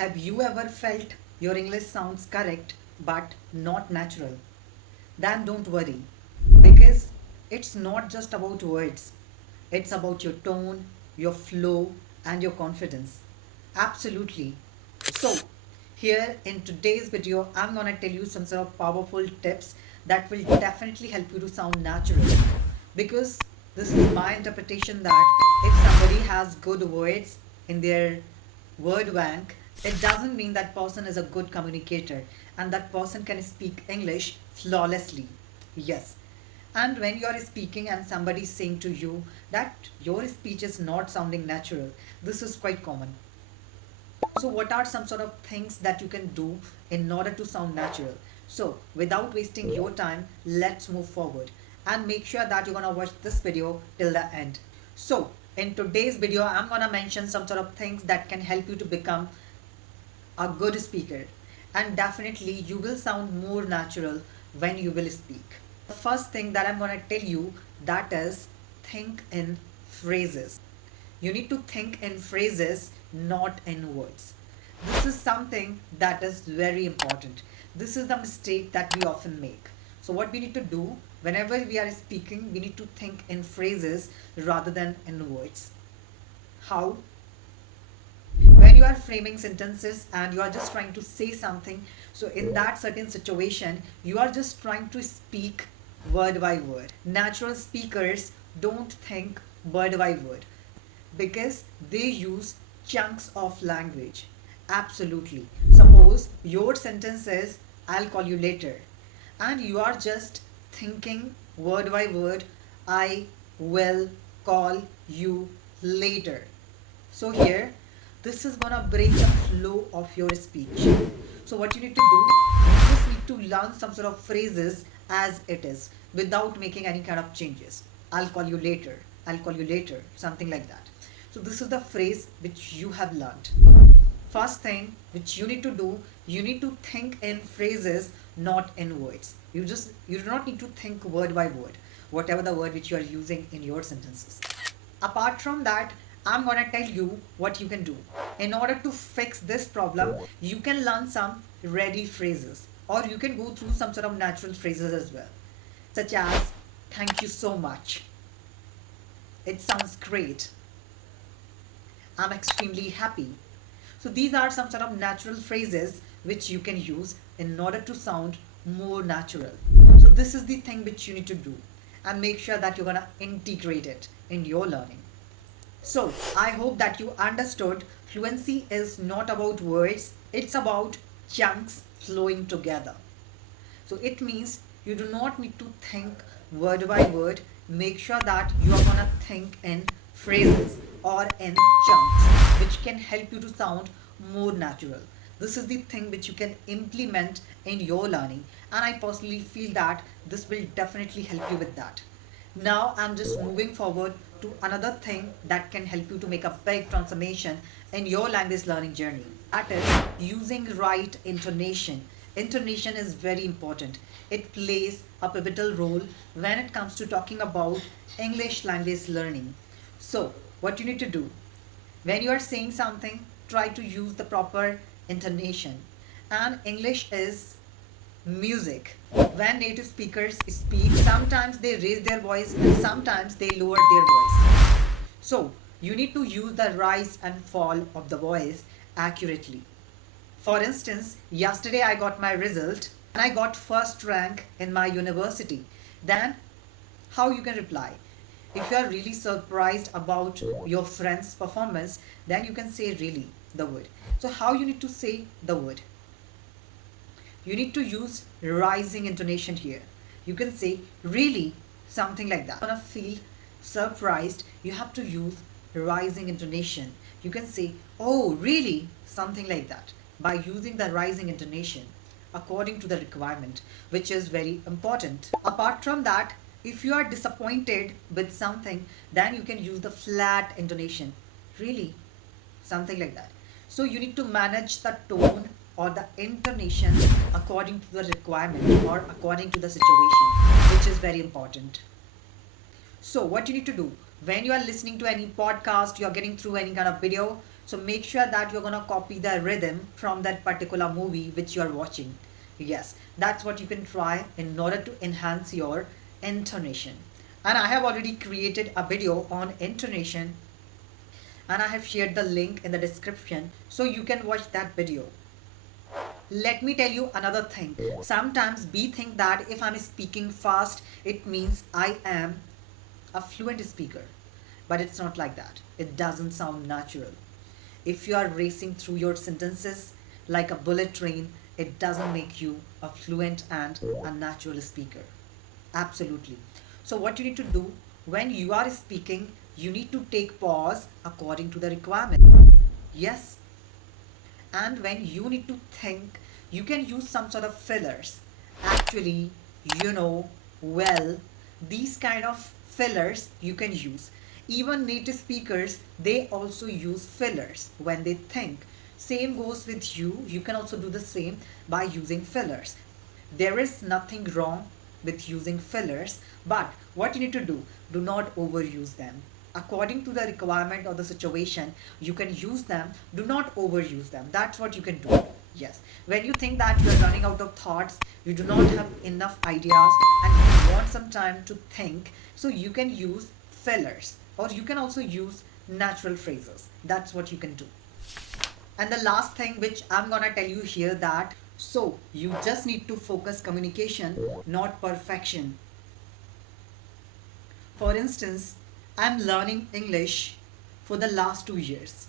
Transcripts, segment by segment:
Have you ever felt your English sounds correct but not natural? Then don't worry because it's not just about words, it's about your tone, your flow, and your confidence. Absolutely. So, here in today's video, I'm gonna tell you some sort of powerful tips that will definitely help you to sound natural. Because this is my interpretation that if somebody has good words in their word bank, it doesn't mean that person is a good communicator and that person can speak English flawlessly. Yes. And when you are speaking and somebody is saying to you that your speech is not sounding natural, this is quite common. So, what are some sort of things that you can do in order to sound natural? So, without wasting your time, let's move forward and make sure that you're gonna watch this video till the end. So, in today's video, I'm gonna mention some sort of things that can help you to become a good speaker, and definitely you will sound more natural when you will speak. The first thing that I'm gonna tell you that is think in phrases. You need to think in phrases, not in words. This is something that is very important. This is the mistake that we often make. So, what we need to do whenever we are speaking, we need to think in phrases rather than in words. How? When you are framing sentences and you are just trying to say something, so in that certain situation, you are just trying to speak word by word. Natural speakers don't think word by word because they use chunks of language. Absolutely. Suppose your sentence is, I'll call you later, and you are just thinking word by word, I will call you later. So, here, this is gonna break the flow of your speech. So, what you need to do, you just need to learn some sort of phrases as it is without making any kind of changes. I'll call you later, I'll call you later, something like that. So, this is the phrase which you have learned. First thing which you need to do, you need to think in phrases, not in words. You do not need to think word by word, whatever the word which you are using in your sentences. Apart from that, I'm gonna tell you what you can do. In order to fix this problem, you can learn some ready phrases, or you can go through some sort of natural phrases as well, such as thank you so much. It sounds great. I'm extremely happy. So these are some sort of natural phrases which you can use in order to sound more natural. So this is the thing which you need to do and make sure that you're gonna integrate it in your learning. So I hope that you understood fluency is not about words, it's about chunks flowing together. So it means you do not need to think word by word. Make sure that you are gonna think in phrases or in chunks, which can help you to sound more natural. This is the thing which you can implement in your learning, and I personally feel that this will definitely help you with that. Now I'm just moving forward to another thing that can help you to make a big transformation in your language learning journey. That is using right intonation. Intonation is very important. It plays a pivotal role when it comes to talking about English language learning. So, what you need to do when you are saying something, try to use the proper intonation. And English is music. When native speakers speak, sometimes they raise their voice and sometimes they lower their voice. So, you need to use the rise and fall of the voice accurately. For instance, yesterday I got my result and I got first rank in my university. Then, how you can reply? If you are really surprised about your friend's performance, then you can say really the word. So, how you need to say the word? You need to use rising intonation here. You can say really, something like that. If you wanna feel surprised, you have to use rising intonation. You can say, oh, really, something like that, by using the rising intonation according to the requirement, which is very important. Apart from that, if you are disappointed with something, then you can use the flat intonation. Really, something like that. So you need to manage the tone or the intonation according to the requirement or according to the situation, which is very important. So what you need to do when you are listening to any podcast, you are getting through any kind of video, So make sure that you're gonna copy the rhythm from that particular movie which you're watching. Yes, that's what you can try in order to enhance your intonation. And I have already created a video on intonation, and I have shared the link in the description so you can watch that video. Let me tell you another thing. Sometimes we think that if I'm speaking fast, it means I am a fluent speaker. But it's not like that. It doesn't sound natural. If you are racing through your sentences like a bullet train, it doesn't make you a fluent and a natural speaker. Absolutely. So, what you need to do when you are speaking, you need to take pause according to the requirement. Yes, and when you need to think, you can use some sort of fillers. Actually, you know, well, these kind of fillers you can use. Even native speakers, they also use fillers when they think. Same goes with you. You can also do the same by using fillers. There is nothing wrong with using fillers, but what you need to do not overuse them. According to the requirement or the situation, you can use them. Do not overuse them. That's what you can do. Yes. When you think that you're running out of thoughts, you do not have enough ideas, and you want some time to think, so you can use fillers or you can also use natural phrases. That's what you can do. And the last thing which I'm gonna tell you here that so you just need to focus communication, not perfection. For instance, I'm learning English for the last 2 years.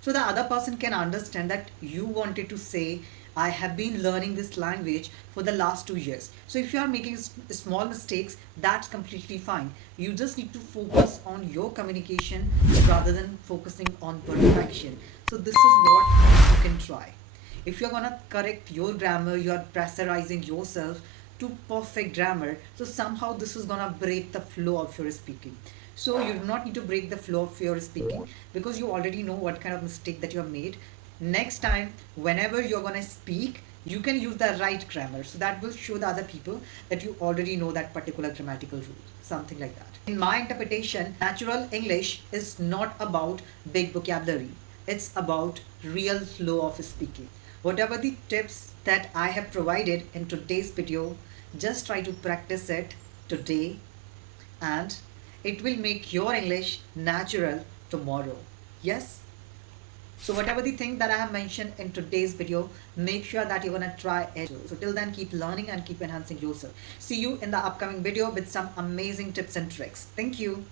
So the other person can understand that you wanted to say, I have been learning this language for the last 2 years. So if you are making small mistakes, that's completely fine. You just need to focus on your communication rather than focusing on perfection. So this is what you can try. If you're gonna correct your grammar, you are pressurizing yourself to perfect grammar. So somehow this is gonna break the flow of your speaking. So you do not need to break the flow of your speaking because you already know what kind of mistake that you have made. Next time, whenever you're gonna speak, you can use the right grammar. So that will show the other people that you already know that particular grammatical rule. Something like that. In my interpretation, natural English is not about big vocabulary. It's about real flow of speaking. Whatever the tips that I have provided in today's video, just try to practice it today and it will make your English natural tomorrow. Yes? So whatever the thing that I have mentioned in today's video, make sure that you're gonna try it. So till then, keep learning and keep enhancing yourself. See you in the upcoming video with some amazing tips and tricks. Thank you.